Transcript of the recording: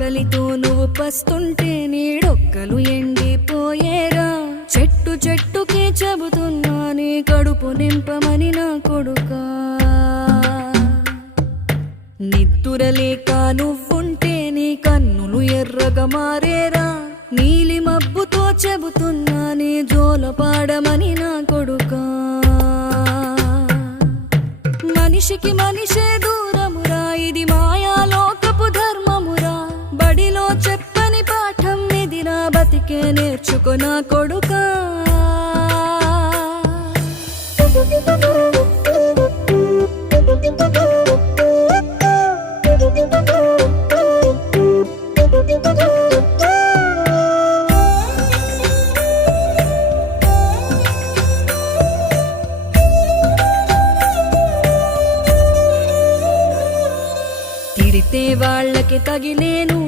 ఆకలితో నువ్వు పస్తుంటే నీడొక్కలు ఎండిపోయేరా. చెట్టు చెట్టుకే చెబుతున్నా నీ కడుపు నింపమని నా కొడుకా. నిద్దురలేక నువ్వుంటే నీ కన్నులు ఎర్రగా మారేరా. నీలి మబ్బుతో చెబుతున్నా నీ జోలపాడమని నా కొడుకా. మనిషికి మనిషే దూరమురా, ఇది మాయాలోకపు ధర్మమురా. బడిలో చెప్పని పాఠం ఇదిరా, బతికే నేర్చుకో నా కొడుకా. తిడితే వాళ్ళకి తగిలేను